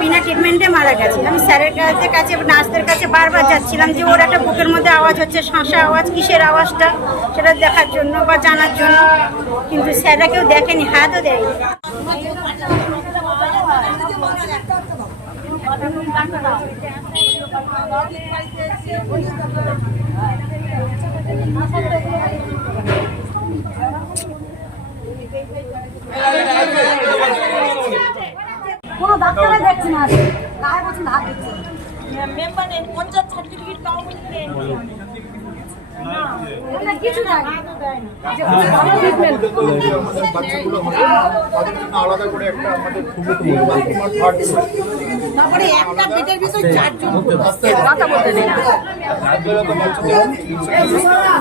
বিনা ট্রিটমেন্টে মারা গেছে। আমি স্যারের কাছে কাছে, নার্সদের কাছে বারবার যাচ্ছিলাম যে ওর একটা বুকের মধ্যে আওয়াজ হচ্ছে শাঁসা আওয়াজ, কিসের আওয়াজটা? সেটা দেখার জন্য বা জানার জন্য। কিন্তু স্যাররা কেউ দেখেনি, হাতও দেয়নি। না গায়ে বলছেন হাত দিচ্ছে ওটা কিছু নাই তাদের জন্য আলাদা করে একটা আমাদের থার্ড তারপরে একটা বেডের বিষয় চারজন কথা বলতে দিন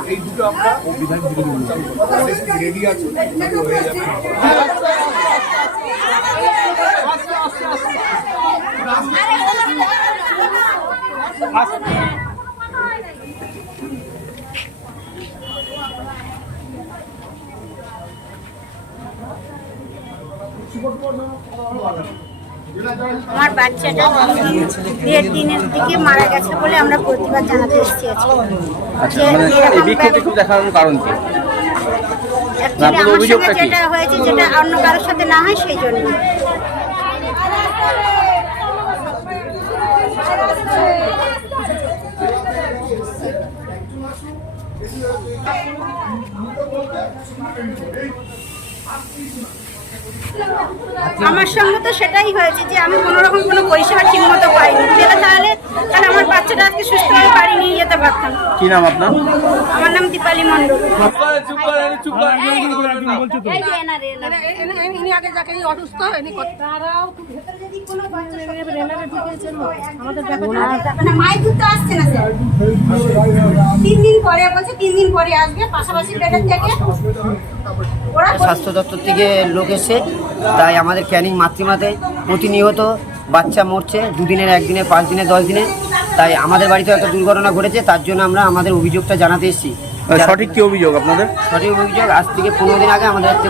এই দুটো আমরা রেডি আছে হয়ে যাবে আমার বাচ্চাটা দেড় দিনের দিকে মারা গেছে বলে আমরা প্রতিবাদ জানাতে এসেছি। আচ্ছা মানে দেখানোর কারণ কি? আমার সঙ্গে যেটা হয়েছে যেটা অন্য কারোর সাথে না হয় সেই জন্য Thank you. আমার সঙ্গে তো সেটাই হয়েছে যে আমি কোনো রকম কোনো পরিষেবা ঠিক মতো পাইনি। তাহলে তাহলে আমার বাচ্চাটা আজকে সুস্থভাবে বাড়ি নিয়ে যেতে পারতাম কি নাম আপনার? আমার নাম দীপালি মণ্ডল। ইনি আগে যাকে অসুস্থ ইনি কত- তারাও মানে মায়ের দুধ তো আসছে না স্যার। তিন দিন পরে বলছে তিন দিন পরে আসবে পাশাপাশি বেডের থেকে স্বাস্থ্য দপ্তর থেকে লোক এসে তাই আমাদের ক্যানিং মাতৃমাতে প্রতিনিয়ত বাচ্চা মরছে দুদিনের একদিনে পাঁচ দিনে দশ দিনে। তাই আমাদের বাড়িতে একটা দুর্ঘটনা ঘটেছে তার জন্য আমরা আমাদের অভিযোগটা জানাতে এসেছি। সঠিক কি অভিযোগ আপনাদের? সঠিক অভিযোগ আজ থেকে পনেরো দিন আগে আমাদের একটা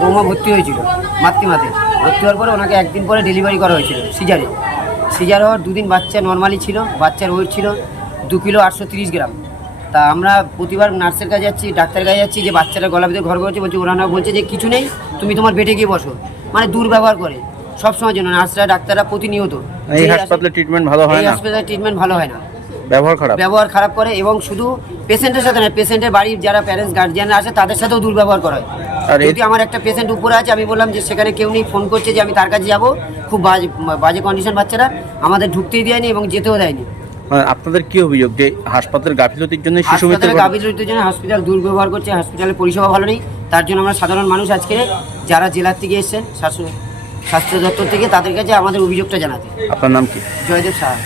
বৌমা ভর্তি হয়েছিল মাতৃমাতে। ভর্তি হওয়ার পরে ওনাকে একদিন পরে ডেলিভারি করা হয়েছিল সিজারে। সিজার হওয়ার দুদিন বাচ্চা নর্মালি ছিল বাচ্চার ওয়েট ছিল দু কিলো আটশো তিরিশ গ্রাম। তা আমরা প্রতিবার নার্সের কাছে যাচ্ছি ডাক্তার কাছে যাচ্ছি যে বাচ্চারা গলা ভিতরে ঘর করছে বলছে ওরা না বলছে যে কিছু নেই তুমি তোমার বেটে গিয়ে বসো। মানে দুর্ব্যবহার করে। সব সময় জন্য নার্সরা ডাক্তাররা প্রতিনিয়ত এই হাসপাতালে ট্রিটমেন্ট ভালো হয় না? হাসপাতালে ট্রিটমেন্ট ভালো হয় না। ব্যবহার খারাপ? ব্যবহার খারাপ করে এবং শুধু পেশেন্টের সাথে না পেশেন্টের বাড়ির যারা প্যারেন্টস গার্জিয়ানরা আছে তাদের সাথেও দুর্ব্যবহার করা হয়। আর যদি আমার একটা পেশেন্ট উপরে আছে আমি বললাম যে সেখানে কেউ নেই ফোন করছে যে আমি তার কাছে যাব খুব বাজে বাজে কন্ডিশন বাচ্চারা আমাদের ঢুকতেই দেয়নি এবং যেতেও দেয়নি। মানে আপনাদের কি অভিযোগ যে হাসপাতালের গাফিলতির জন্য শিশু মৃত্যু গাফিলতির জন্য হাসপাতাল দুর্ব্যবহার করছে হসপিটালের পরিষেবা ভালো নেই। তার জন্য আমরা সাধারণ মানুষ আজকে যারা জেলার থেকে এসেছেন স্বাস্থ্য স্বাস্থ্য দপ্তর থেকে তাদের কাছে আমাদের অভিযোগটা জানাতে। আপনার নাম কি? জয়দেব সাহা।